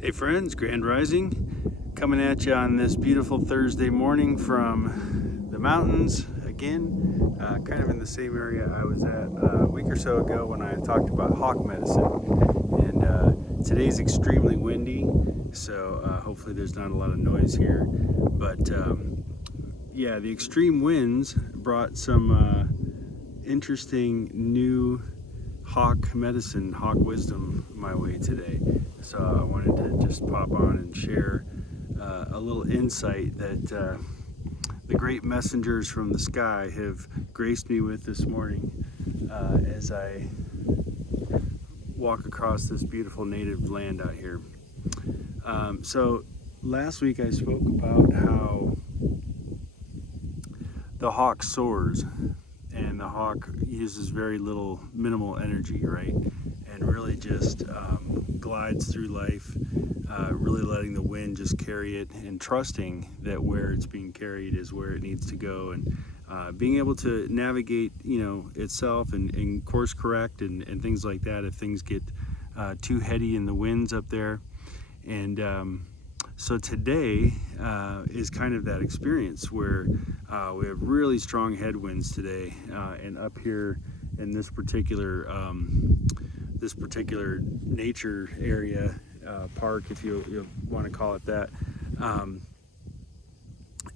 Hey friends, Grand Rising, coming at you on this beautiful Thursday morning from the mountains again, kind of in the same area I was at a week or so ago when I talked about hawk medicine. And today's extremely windy, so hopefully there's not a lot of noise here. But yeah, the extreme winds brought some interesting new hawk medicine, hawk wisdom my way today. So I wanted to just pop on and share a little insight that the great messengers from the sky have graced me with this morning as I walk across this beautiful native land out here. So last week I spoke about how the hawk soars, and the hawk uses very little minimal energy, right? And really just glides through life, really letting the wind just carry it and trusting that where it's being carried is where it needs to go, and being able to navigate, itself and course correct and things like that if things get too heady in the winds up there. And so today is kind of that experience where we have really strong headwinds today, and up here in this particular nature area, park, if you want to call it that.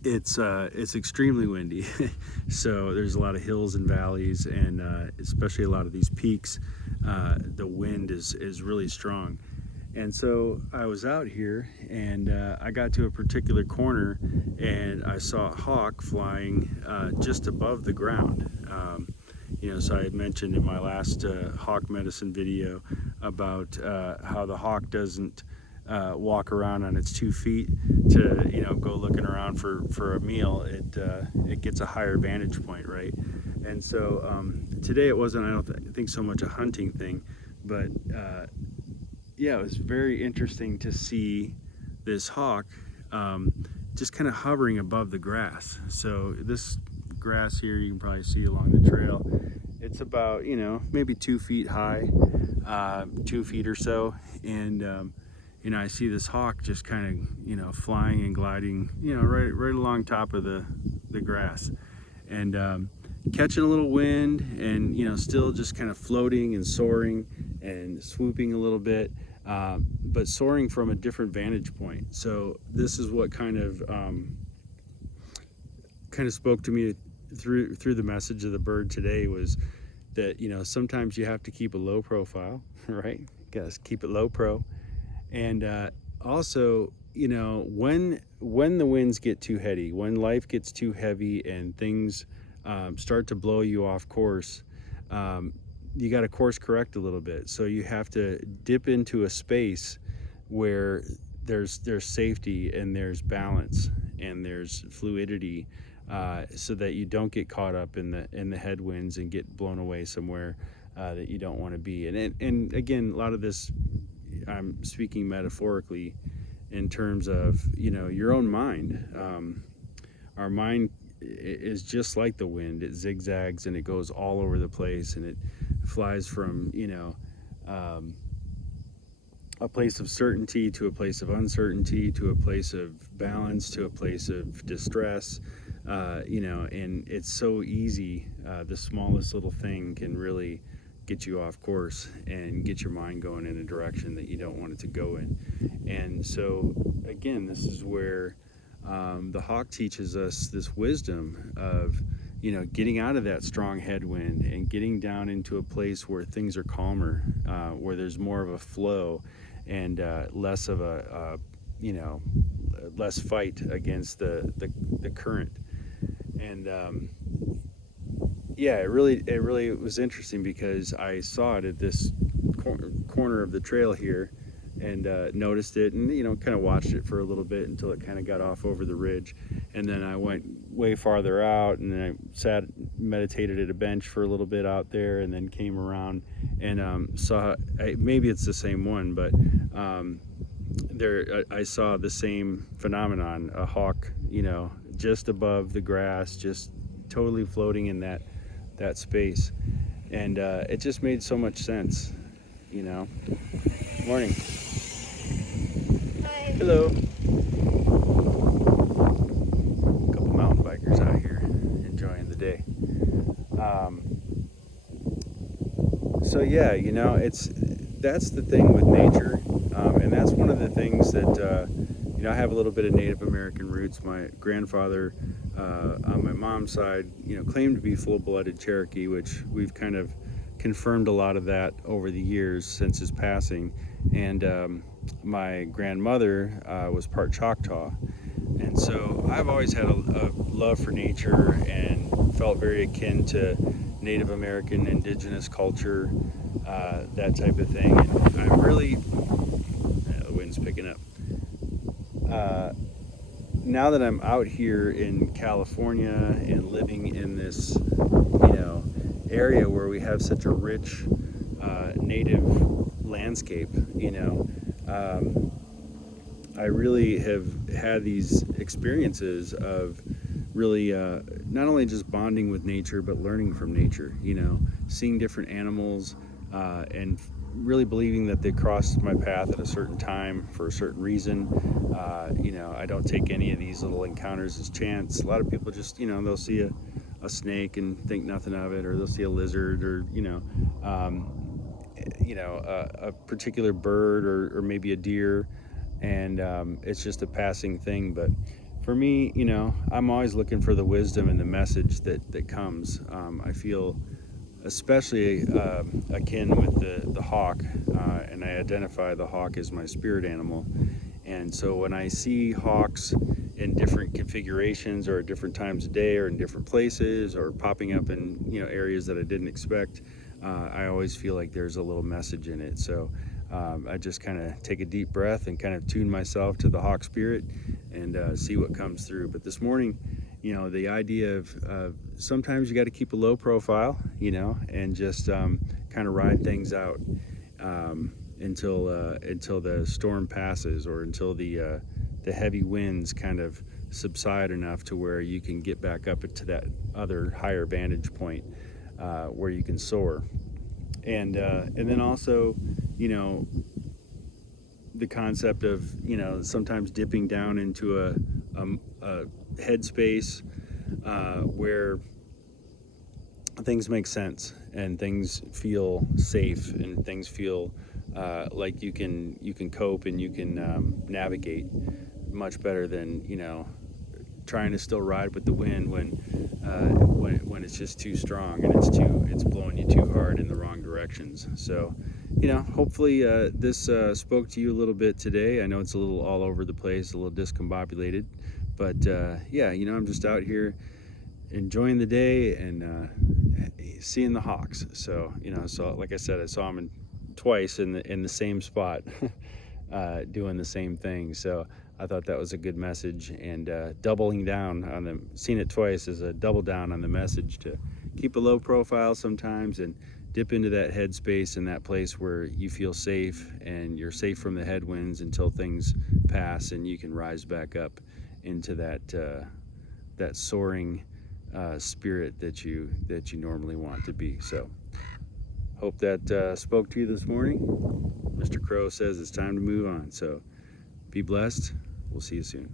It's extremely windy. So there's a lot of hills and valleys, and especially a lot of these peaks, the wind is really strong. And so I was out here, and I got to a particular corner, and I saw a hawk flying just above the ground. So I had mentioned in my last hawk medicine video about how the hawk doesn't walk around on its 2 feet to go looking around for a meal. It gets a higher vantage point, right? And so today it wasn't, I don't think so much a hunting thing, but yeah, it was very interesting to see this hawk just kind of hovering above the grass. So this grass here, you can probably see along the trail, it's about maybe 2 feet high, 2 feet or so. And I see this hawk just kind of flying and gliding right along top of the grass, and catching a little wind, and still just kind of floating and soaring and swooping a little bit, but soaring from a different vantage point. So this is what kind of spoke to me through the message of the bird today, was that sometimes you have to keep a low profile, right? Guys, keep it low pro. And also, when the winds get too heady, when life gets too heavy and things start to blow you off course, you got to course correct a little bit. So you have to dip into a space where there's safety and there's balance and there's fluidity, so that you don't get caught up in the headwinds and get blown away somewhere that you don't want to be. And again, a lot of this, I'm speaking metaphorically in terms of your own mind. Our mind is just like the wind. It zigzags and it goes all over the place, and it flies from a place of certainty to a place of uncertainty to a place of balance to a place of distress, and it's so easy. The smallest little thing can really get you off course and get your mind going in a direction that you don't want it to go in. And so again, this is where the hawk teaches us this wisdom of getting out of that strong headwind and getting down into a place where things are calmer, where there's more of a flow and less of a less fight against the current. And yeah, it really was interesting, because I saw it at this corner of the trail here, and noticed it, and kind of watched it for a little bit until it kind of got off over the ridge. And then I went way farther out, and then I meditated at a bench for a little bit out there, and then came around and saw, maybe it's the same one, but I saw the same phenomenon, a hawk just above the grass, just totally floating in that space. And it just made so much sense. Morning. Hello. A couple mountain bikers out here enjoying the day. Um, so yeah, that's the thing with nature, and that's one of the things that I have a little bit of Native American roots. My grandfather, on my mom's side, claimed to be full-blooded Cherokee, which we've kind of confirmed a lot of that over the years since his passing. And my grandmother was part Choctaw, and so I've always had a love for nature and felt very akin to Native American indigenous culture, that type of thing. And I really, the wind's picking up. Now that I'm out here in California and living in this, area where we have such a rich native landscape, I really have had these experiences of really not only just bonding with nature, but learning from nature, seeing different animals, and really believing that they crossed my path at a certain time for a certain reason. I don't take any of these little encounters as chance. A lot of people just, they'll see a snake and think nothing of it, or they'll see a lizard, or a particular bird, or maybe a deer, and it's just a passing thing. But for me, I'm always looking for the wisdom and the message that comes. I feel especially akin with the hawk, and I identify the hawk as my spirit animal. And so when I see hawks in different configurations, or at different times of day, or in different places, or popping up in areas that I didn't expect, I always feel like there's a little message in it. So I just kind of take a deep breath and kind of tune myself to the hawk spirit, and see what comes through. But this morning, the idea of sometimes you got to keep a low profile, and just kind of ride things out, until the storm passes, or until the heavy winds kind of subside enough to where you can get back up to that other higher vantage point, where you can soar. And then also, the concept of sometimes dipping down into a headspace, where things make sense and things feel safe and things feel like you can cope and you can navigate much better than trying to still ride with the wind when it's just too strong, and it's blowing you too hard in the wrong directions. So hopefully this spoke to you a little bit today. I know it's a little all over the place, a little discombobulated, but yeah, I'm just out here enjoying the day and seeing the hawks. So so like I said, I saw them twice in the same spot, doing the same thing. So I thought that was a good message, and doubling down on them. Seeing it twice is a double down on the message to keep a low profile sometimes, and dip into that headspace and that place where you feel safe, and you're safe from the headwinds until things pass and you can rise back up into that soaring spirit that you normally want to be. So hope that spoke to you this morning. Mr. Crow says it's time to move on. So be blessed. We'll see you soon.